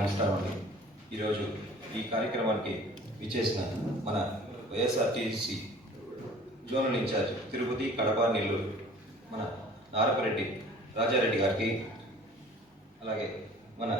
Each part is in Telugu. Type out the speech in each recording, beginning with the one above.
నమస్కారం అండి. ఈరోజు ఈ కార్యక్రమానికి విచ్చేసిన మన వైఎస్ఆర్టీసీ జోనల్ ఇన్ఛార్జ్ తిరుపతి, కడప, నెల్లూరు మన నారపరెడ్డి రాజారెడ్డి గారికి, అలాగే మన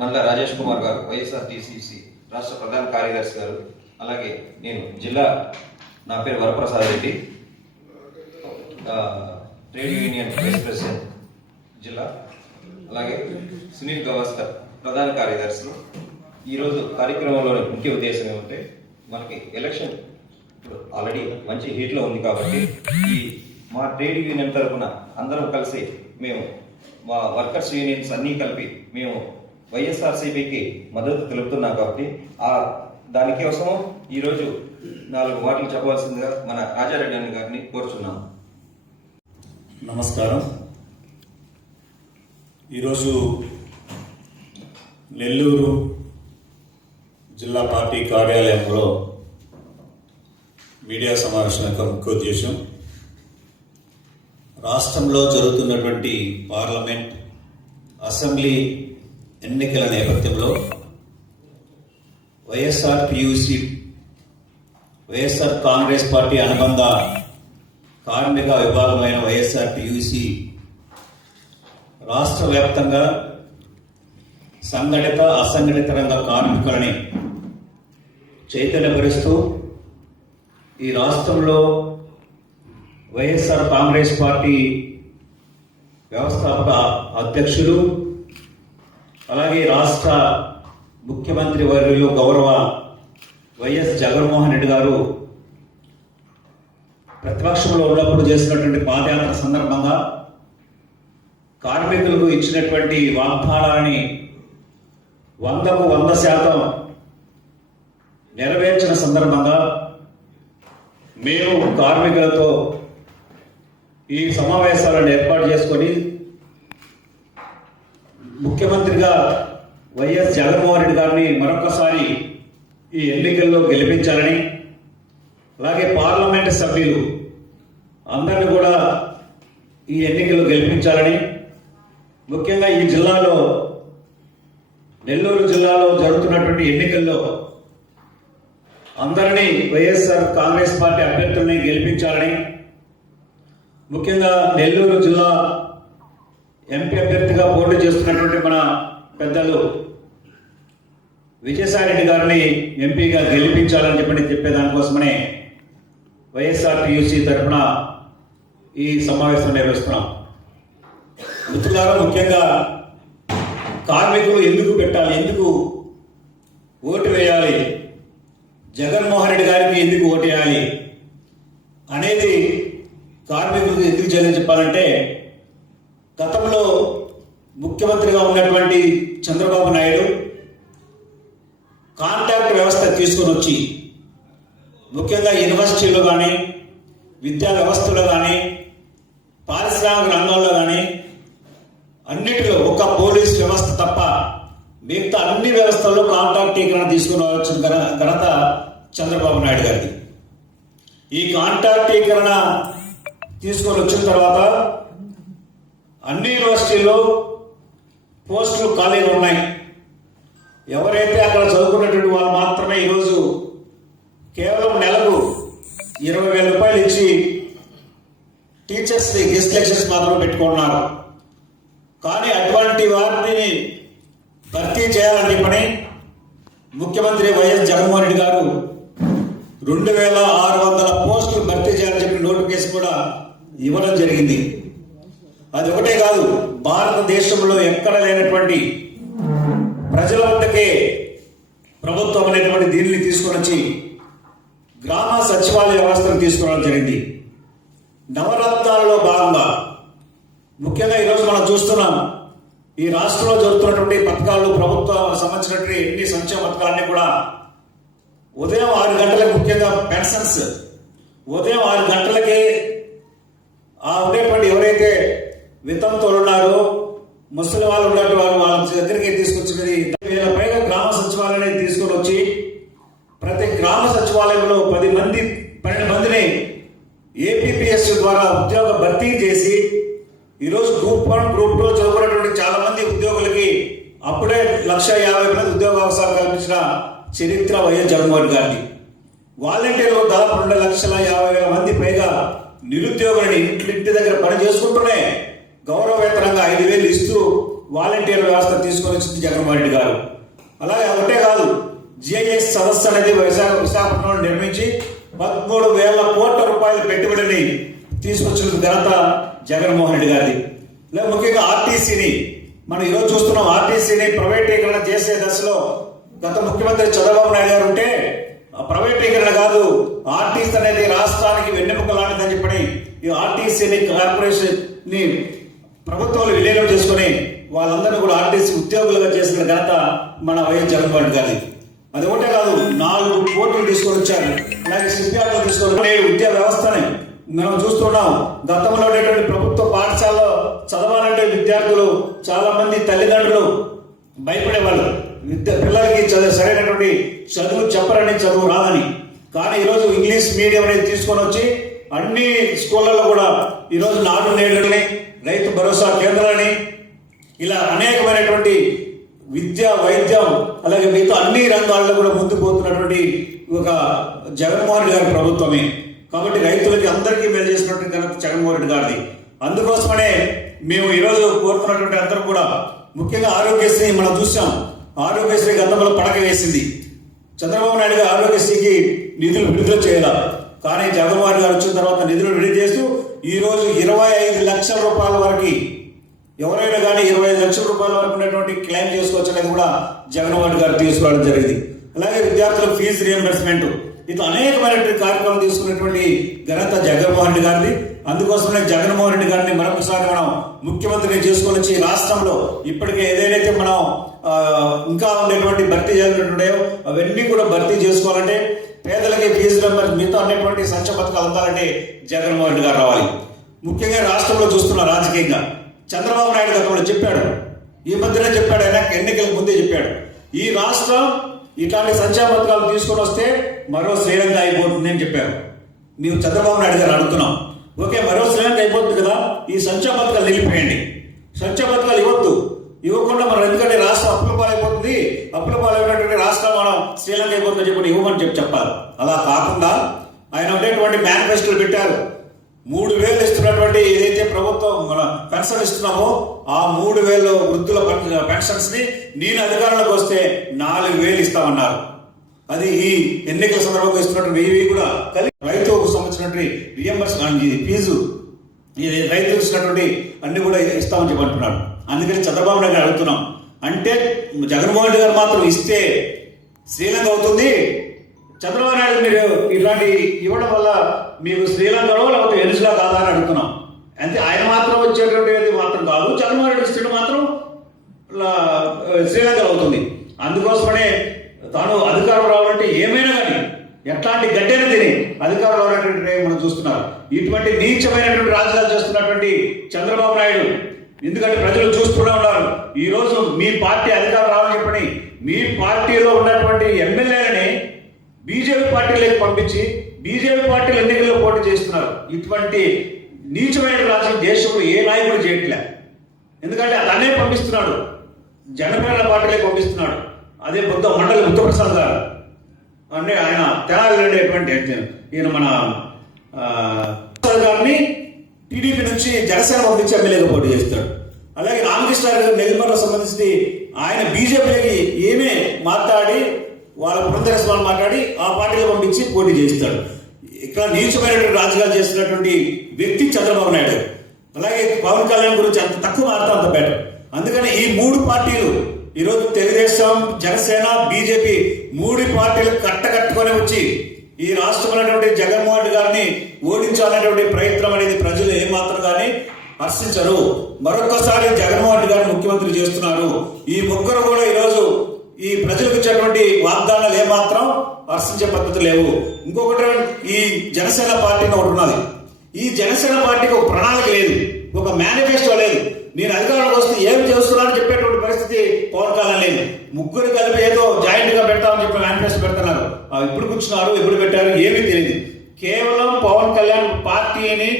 మండల రాజేష్ కుమార్ గారు వైఎస్ఆర్టీసీ రాష్ట్ర ప్రధాన కార్యదర్శి గారు, అలాగే నేను జిల్లా, నా పేరు Varaprasad Reddy, trade union vice president జిల్లా, అలాగే సునీల్ గవాస్కర్ ప్రధాన కార్యదర్శులు. ఈరోజు కార్యక్రమంలోని ముఖ్య ఉద్దేశం ఏమంటే, మనకి ఎలక్షన్ ఇప్పుడు ఆల్రెడీ మంచి హీట్లో ఉంది కాబట్టి ఈ మా ట్రేడ్ యూనియన్ తరఫున అందరం కలిసి మేము మా వర్కర్స్ యూనియన్స్ అన్నీ కలిపి మేము వైఎస్ఆర్సీపీకి మద్దతు తెలుపుతున్నాం కాబట్టి దానికోసము ఈరోజు 4 మాటలు చెప్పవలసిందిగా మన రాజారెడ్డి అన్న గారిని కోరుచున్నాం. నమస్కారం. ఈరోజు నెల్లూరు జిల్లా పార్టీ కార్యాలయంలో మీడియా సమావేశం యొక్క ముఖ్య ఉద్దేశం, రాష్ట్రంలో జరుగుతున్నటువంటి పార్లమెంట్, అసెంబ్లీ ఎన్నికల నేపథ్యంలో వైఎస్ఆర్ కాంగ్రెస్ పార్టీ అనుబంధ కార్మిక విభాగమైన వైఎస్ఆర్టీయూసీ రాష్ట్ర వ్యాప్తంగా సంఘటిత, అసంఘటిత రంగ కార్మికులని చైతన్యపరుస్తూ ఈ రాష్ట్రంలో వైఎస్ఆర్ కాంగ్రెస్ పార్టీ వ్యవస్థాపక అధ్యక్షులు, అలాగే రాష్ట్ర ముఖ్యమంత్రి వర్యులు గౌరవ వైఎస్ జగన్మోహన్ రెడ్డి గారు ప్రతిపక్షంలో ఉన్నప్పుడు చేసినటువంటి పాదయాత్ర సందర్భంగా కార్మికులకు ఇచ్చినటువంటి వాగ్దానాన్ని 100కు 100% నెరవేర్చిన సందర్భంగా మేము కార్మికులతో ఈ సమావేశాలను ఏర్పాటు చేసుకొని ముఖ్యమంత్రిగా వైఎస్ జగన్మోహన్ రెడ్డి గారిని మరొకసారి ఈ ఎన్నికల్లో గెలిపించాలని, అలాగే పార్లమెంటు సభ్యులు అందరిని కూడా ఈ ఎన్నికల్లో గెలిపించాలని, ముఖ్యంగా ఈ జిల్లాలో, నెల్లూరు జిల్లాలో జరుగుతున్నటువంటి ఎన్నికల్లో అందరినీ వైఎస్ఆర్ కాంగ్రెస్ పార్టీ అభ్యర్థుల్ని గెలిపించాలని, ముఖ్యంగా నెల్లూరు జిల్లా ఎంపీ అభ్యర్థిగా పోటీ చేస్తున్నటువంటి మన పెద్దలు విజయసాయిరెడ్డి గారిని ఎంపీగా గెలిపించాలని చెప్పేదానికోసమనే వైఎస్ఆర్టీయూసీ తరఫున ఈ సమావేశం నిర్వహిస్తున్నాం. మిత్రులారా, ముఖ్యంగా కార్మికులు ఎందుకు పెట్టాలి, ఎందుకు ఓటు వేయాలి, జగన్మోహన్ రెడ్డి గారికి ఎందుకు ఓటు వేయాలి అనేది కార్మికులకు ఎందుకు చెప్పాలంటే, గతంలో ముఖ్యమంత్రిగా ఉన్నటువంటి చంద్రబాబు నాయుడు కాంట్రాక్ట్ వ్యవస్థ తీసుకొని వచ్చి ముఖ్యంగా యూనివర్సిటీలో కానీ, విద్యా వ్యవస్థలో కానీ, పారిశ్రామిక రంగంలో కానీ అన్నిటిలో ఒక పోలీస్ వ్యవస్థ తప్ప మిగతా అన్ని వ్యవస్థల్లో కాంట్రాక్టీకరణ తీసుకుని వచ్చిన ఘనత చంద్రబాబు నాయుడు గారిది. ఈ కాంట్రాక్టీకరణ తీసుకొని వచ్చిన తర్వాత అన్ని యూనివర్సిటీల్లో పోస్టులు ఖాళీగా ఉన్నాయి. ఎవరైతే అక్కడ చదువుకున్నటువంటి వాళ్ళు మాత్రమే ఈరోజు కేవలం నెలకు 20,000 రూపాయలు ఇచ్చి టీచర్స్ గెస్ట్ లెక్చర్స్ మాత్రమే పెట్టుకున్నారు. కానీ అటువంటి వారిని భర్తీ చేయాలని చెప్పని ముఖ్యమంత్రి వైఎస్ జగన్మోహన్ రెడ్డి గారు 2,600 పోస్టులు భర్తీ చేయాలని చెప్పి నోటిఫికేషన్ కూడా ఇవ్వడం జరిగింది. అది ఒకటే కాదు, భారతదేశంలో ఎక్కడ లేనటువంటి ప్రజల వద్దకే ప్రభుత్వం అనేటువంటి దీనిని తీసుకొని వచ్చి గ్రామ సచివాలయ వ్యవస్థను తీసుకురావడం జరిగింది. నవరత్నాలలో భాగంగా ముఖ్యంగా ఈరోజు మనం చూస్తున్నాం, ఈ రాష్ట్రంలో జరుగుతున్నటువంటి పథకాలు, ప్రభుత్వం సంబంధించినటువంటి ఎన్ని సంక్షేమ పథకాలన్నీ కూడా ఉదయం 6 గంటలకు, ముఖ్యంగా పెన్షన్స్ ఉదయం 6 గంటలకే ఉండేటువంటి ఎవరైతే వితంతులు ఉన్నారో, ముసలి వాళ్ళు ఉన్నట్టు వాళ్ళ దగ్గరికి తీసుకొచ్చినది 10,000 పైగా గ్రామ సచివాలయాన్ని తీసుకొని వచ్చి ప్రతి గ్రామ సచివాలయంలో 12 మందిని ఏపీపీఎస్ ద్వారా ఉద్యోగ భర్తీ చేసి ఈరోజు గ్రూప్ 1, గ్రూప్ 2 చదువుకున్నటువంటి చాలా మంది ఉద్యోగులకి అప్పుడే 1,50,000 ఉద్యోగ అవకాశాలు కల్పించిన చరిత్ర వైఎస్ జగన్మోహన్ గారిది. వాలంటీర్లు దాదాపు 2,50,000 మంది పైగా నిరుద్యోగులని ఇంటి దగ్గర పని చేసుకుంటూనే గౌరవ వేతనంగా 5,000 ఇస్తూ వాలంటీర్ వ్యవస్థ తీసుకొని వచ్చింది జగన్మోహన్ రెడ్డి గారు. అలాగే ఒకటే కాదు, జిఐఎస్ సదస్సు అనేది విశాఖపట్నంలో నిర్మించి 13,000 కోట్ల రూపాయల పెట్టుబడిని తీసుకొచ్చిన ఘనత జగన్మోహన్ రెడ్డి గారిది. లేదా ముఖ్యంగా ఆర్టీసీని మనం ఈరోజు చూస్తున్నాం. ఆర్టీసీని ప్రైవేటీకరణ చేసే దశలో గత ముఖ్యమంత్రి చంద్రబాబు నాయుడు గారు ఉంటే ప్రైవేటీకరణ కాదు, ఆర్టీసీ అనేది రాష్ట్రానికి వెన్నెముక లాంటిదని చెప్పని ఈ ఆర్టీసీని కార్పొరేషన్ ని ప్రభుత్వాలు విలీనం చేసుకుని వాళ్ళందరినీ కూడా ఆర్టీసీ ఉద్యోగులుగా చేసిన ఘనత మన వైఎస్ జగన్మోహన్ రెడ్డి గారిది. అది ఒకటే కాదు, 4 కోట్లు తీసుకొని వచ్చారు. అలాగే సిద్ధార్థులు తీసుకొని విద్యా వ్యవస్థని మనం చూస్తున్నాం. గతంలో ఉండేటువంటి ప్రభుత్వ పాఠశాలలో చదవాలంటే విద్యార్థులు చాలా మంది తల్లిదండ్రులు భయపడేవాళ్ళు, పిల్లలకి సరైనటువంటి చదువు చెప్పరని, చదువు రాదని. కానీ ఈరోజు ఇంగ్లీష్ మీడియం అనేది తీసుకొని వచ్చి అన్ని స్కూళ్ళలో కూడా ఈరోజు నాడు నేడుని, రైతు భరోసా కేంద్రాలని, ఇలా అనేకమైనటువంటి విద్య, వైద్యం, అలాగే మిగతా అన్ని రంగాల్లో కూడా ముందుకు పోతున్నటువంటి ఒక జగన్మోహన్ రెడ్డి గారి ప్రభుత్వమే. కాబట్టి రైతులకి అందరికీ మేలు చేసినటువంటి ఘనత జగన్మోహన్ రెడ్డి గారిది. అందుకోసమనే మేము ఈరోజు కోరుతున్నటువంటి అందరూ కూడా ముఖ్యంగా ఆరోగ్యశ్రీ మనం చూసాం. ఆరోగ్యశ్రీ గతంలో పడక వేసింది. చంద్రబాబు నాయుడు గారు ఆరోగ్యశ్రీకి నిధులు విడుదల చేయాల. కానీ జగన్మోహన్ గారు వచ్చిన తర్వాత నిధులు విడుదల చేస్తూ ఈరోజు 25 లక్షల రూపాయల వరకు ఎవరైనా కానీ 25 లక్షల రూపాయల వరకు ఉన్నటువంటి క్లెయిమ్ చేసుకోవచ్చు అనేది కూడా జగన్మోహన్ గారు తీసుకురావడం జరిగింది. అలాగే విద్యార్థులకు ఫీజు రియంబర్స్మెంట్, ఇట్లా అనేకమైనటువంటి కార్యక్రమాలు తీసుకున్నటువంటి ఘనత జగన్మోహన్ రెడ్డి గారిది. అందుకోసమే జగన్మోహన్ రెడ్డి గారిని మరొకసారి మనం ముఖ్యమంత్రిని చేసుకొని వచ్చి రాష్ట్రంలో ఇప్పటికే ఏదైతే మనం ఇంకా ఉండేటువంటి భర్తీ చేయాలనుకుంటాయో అవన్నీ కూడా భర్తీ చేసుకోవాలంటే, పేదలకి ఫీజు రియంబర్స్మెంట్, మిగతా అనేటువంటి సంక్షేమ పథకాలు అందాలంటే జగన్మోహన్ రెడ్డి గారు రావాలి. ముఖ్యంగా రాష్ట్రంలో చూస్తున్న రాజకీయంగా చంద్రబాబు నాయుడు గతంలో చెప్పాడు, ఈ మధ్యనే చెప్పాడు, ఆయన ఎన్నికలకు ముందే చెప్పాడు, ఈ రాష్ట్రం ఇట్లాంటి సంక్షేమ పథకాలు తీసుకొని వస్తే మరో శ్రీలంక అయిపోతుంది అని చెప్పారు. మేము చంద్రబాబు నాయుడు గారు అడుగుతున్నాం, ఓకే మరో శ్రీలంక అయిపోతుంది కదా, ఈ సంక్షేమ పథకాలు నిలిపేయండి, సంక్షేమ పథకాలు ఇవ్వకుండా మనం, ఎందుకంటే రాష్ట్రం అప్పుల పాలైపోతుంది, అప్పుల పాలైనటువంటి రాష్ట్రం మనం శ్రీలంక అయిపోతుందని చెప్పి ఇవ్వమని చెప్పాలి. అలా కాకుండా ఆయన ఉండేటువంటి మేనిఫెస్టోలు పెట్టారు. 3,000 ఇస్తున్నటువంటి ఏదైతే ప్రభుత్వం మన పెన్షన్ ఇస్తున్నామో ఆ 3,000 వృద్ధుల పెన్షన్స్ ని నేను అధికారంలోకి వస్తే 4,000 ఇస్తామన్నారు. అది ఈ ఎన్నికల సందర్భంగా ఇస్తున్నటువంటి ఇవి కూడా కలిసి రైతుకు సంబంధించినటువంటి రియంబర్స్మెంట్ ఫీజు, రైతులు ఇచ్చినటువంటి అన్ని కూడా ఇస్తామని చెప్పి అంటున్నాడు. అందుకని చంద్రబాబు నాయుడు అడుగుతున్నాం, అంటే జగన్మోహన్ రెడ్డి గారు మాత్రం ఇస్తే శ్రీలంక అవుతుంది, చంద్రబాబు నాయుడు మీరు ఇలాంటి ఇవ్వడం వల్ల మీకు శ్రీలంకలో లేకపోతే వెనుజులా కాదా అని అడుగుతున్నాం. అంటే ఆయన మాత్రం వచ్చేటువంటి మాత్రం కాదు, చంద్రబాబు నాయుడు ఇస్తే మాత్రం శ్రీలంక అవుతుంది. అందుకోసమనే తాను అధికారం రావాలంటే ఏమైనా కానీ ఎట్లాంటి గడ్డైనా తిని అధికారం రావాలంటే మనం చూస్తున్నారు. ఇటువంటి నీచమైనటువంటి రాజకీయాలు చేస్తున్నటువంటి చంద్రబాబు నాయుడు, ఎందుకంటే ప్రజలు చూస్తూనే ఉన్నారు. ఈ రోజు మీ పార్టీ అధికారం రావాలని చెప్పని మీ పార్టీలో ఉన్నటువంటి ఎమ్మెల్యేలని బీజేపీ పార్టీలోకి పంపించి బీజేపీ పార్టీలు ఎన్నికల్లో పోటీ చేస్తున్నారు. ఇటువంటి నీచమైన రాజకీయ దేశంలో ఏ నాయకుడు చేయట్లే. ఎందుకంటే అతనే పంపిస్తున్నాడు, జనపేద పార్టీలోకి పంపిస్తున్నాడు. అదే మండలి బుద్ధప్రసాద్ గారు అంటే ఆయన తెనాలి ఉండేటువంటి ఈయన మన గారిని టీడీపీ నుంచి జనసేన పంపించి ఎమ్మెల్యేగా పోటీ చేస్తాడు. అలాగే రామకృష్ణ గారు నెల్లిమర్లో సంబంధించి ఆయన బీజేపీకి ఏమే మాట్లాడి వాళ్ళ పురంధరేశ్వరాలు మాట్లాడి ఆ పార్టీలో పంపించి పోటీ చేస్తాడు. ఇక్కడ నీచమైనటువంటి రాజకీయాలు చేస్తున్నటువంటి వ్యక్తి చంద్రబాబు నాయుడు. అలాగే పవన్ కళ్యాణ్ గురించి అంత తక్కువ మాట్లాడతాం అంత బెటర్. అందుకని ఈ 3 పార్టీలు ఈరోజు తెలుగుదేశం, జనసేన, బీజేపీ 3 పార్టీలు కట్టకట్టుకొని వచ్చి ఈ రాష్ట్రంలో జగన్మోహన్ రెడ్డి గారిని ఓడించాలనేటువంటి ప్రయత్నం అనేది ప్రజలు ఏమాత్రం కానీ హర్షించరు. మరొకసారి జగన్మోహన్ రెడ్డి గారిని ముఖ్యమంత్రి చేస్తున్నారు. ఈ ముగ్గురు కూడా ఈరోజు ఈ ప్రజలకు ఇచ్చేటువంటి వాగ్దానాలు ఏమాత్రం హర్షించే పద్ధతి లేవు. ఇంకొకటి, ఈ జనసేన పార్టీని ఒకటి ఉన్నది. ఈ జనసేన పార్టీకి ఒక ప్రణాళిక లేదు, ఒక మేనిఫెస్టో లేదు. నేను అధికారంలోకి వస్తే ఏమి చేస్తున్నానని చెప్పేటువంటి పరిస్థితి పవన్ కళ్యాణ్ లేదు. ముగ్గురు కలిపి ఏదో జాయింట్ గా పెడతామని చెప్పి మేనిఫెస్టో పెడుతున్నారు. ఎప్పుడు కూర్చున్నారు, ఎప్పుడు పెట్టారు ఏమీ తెలియదు. కేవలం పవన్ కళ్యాణ్ పార్టీని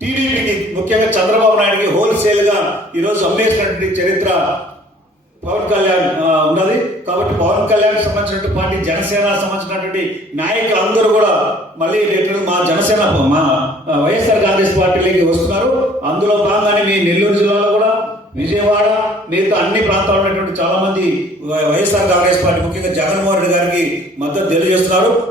టీడీపీకి, ముఖ్యంగా చంద్రబాబు నాయుడికి హోల్సేల్ గా ఈరోజు అమ్మేసినటువంటి చరిత్ర పవన్ కళ్యాణ్ ఉన్నది. కాబట్టి పవన్ కళ్యాణ్ సంబంధించినటువంటి పార్టీ జనసేన సంబంధించినటువంటి నాయకులు అందరూ కూడా మళ్ళీ రేపు మా జనసేన మా వైఎస్ఆర్ కాంగ్రెస్ పార్టీలోకి వస్తున్నారు. అందులో భాగంగానే మీ నెల్లూరు జిల్లాలో కూడా, విజయవాడ, మిగతా అన్ని ప్రాంతాల్లో ఉన్నటువంటి చాలా మంది వైఎస్ఆర్ కాంగ్రెస్ పార్టీ ముఖ్యంగా జగన్మోహన్ రెడ్డి గారికి మద్దతు తెలియజేస్తున్నారు.